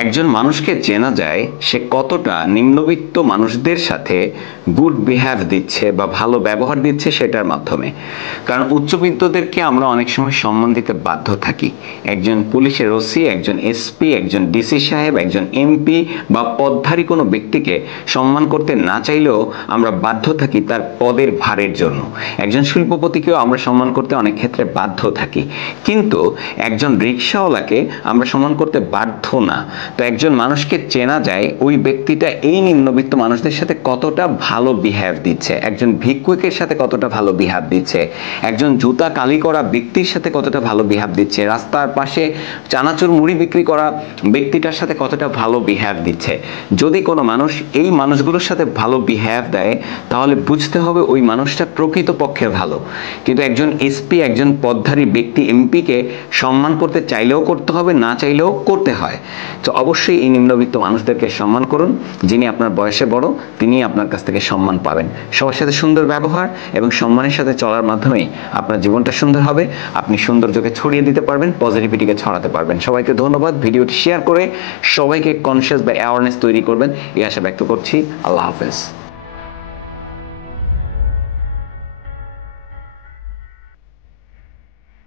একজন মানুষকে চেনা যায় সে কতটা নিম্নবিত্ত মানুষদের সাথে গুড বিহেভ দিচ্ছে বা ভালো ব্যবহার দিচ্ছে সেটার মাধ্যমে। কারণ উচ্চবিত্তদেরকে আমরা অনেক সময় সম্মান দিতে বাধ্য থাকি। একজন পুলিশের ওসি, একজন এসপি, একজন ডিসি সাহেব, একজন এমপি বা পদধারী কোনো ব্যক্তিকে সম্মান করতে না চাইলেও আমরা বাধ্য থাকি তার পদের ভারের জন্য। একজন শিল্পপতিকেও আমরা সম্মান করতে অনেক ক্ষেত্রে বাধ্য থাকি, কিন্তু একজন রিক্সাওয়ালাকে আমরা সম্মান করতে বাধ্য না। তো একজন মানুষকে চেনা যায় ওই ব্যক্তিটা এই নিম্নবিত্ত মানুষদের সাথে কতটা ভালো বিহেভ দিচ্ছে, একজন ভিক্ষুকের সাথে কতটা ভালো বিহেভ দিচ্ছে, একজন জুতা কালি করা ব্যক্তির সাথে কতটা ভালো বিহেভ দিচ্ছে, রাস্তার পাশে চানাচুর মুড়ি বিক্রি করা ব্যক্তিটার সাথে কতটা ভালো বিহেভ দিচ্ছে। যদি কোনো মানুষ এই মানুষগুলোর সাথে ভালো বিহেভ দেয় তাহলে বুঝতে হবে ওই মানুষটা প্রকৃতপক্ষে ভালো। কিন্তু একজন এসপি, একজন পদধারী ব্যক্তি, এমপিকে সম্মান করতে চাইলেও করতে হবে, না চাইলেও করতে হয়। তো অবশ্যই এই নিম্নবিত্ত মানুষদেরকে সম্মান করুন। যিনি আপনার বয়সে বড় তিনি আপনার কাছ থেকে সম্মান পাবেন। সবার সাথে সুন্দর ব্যবহার এবং সম্মানের সাথে চলার মাধ্যমেই আপনার জীবনটা সুন্দর হবে। আপনি সৌন্দর্যকে ছড়িয়ে দিতে পারবেন, পজিটিভিটিকে ছড়াতে পারবেন। সবাইকে ধন্যবাদ। ভিডিওটি শেয়ার করে সবাইকে কনসিয়াস বা অ্যাওয়ারনেস তৈরি করবেন এই আশা ব্যক্ত করছি। আল্লাহ হাফেজ।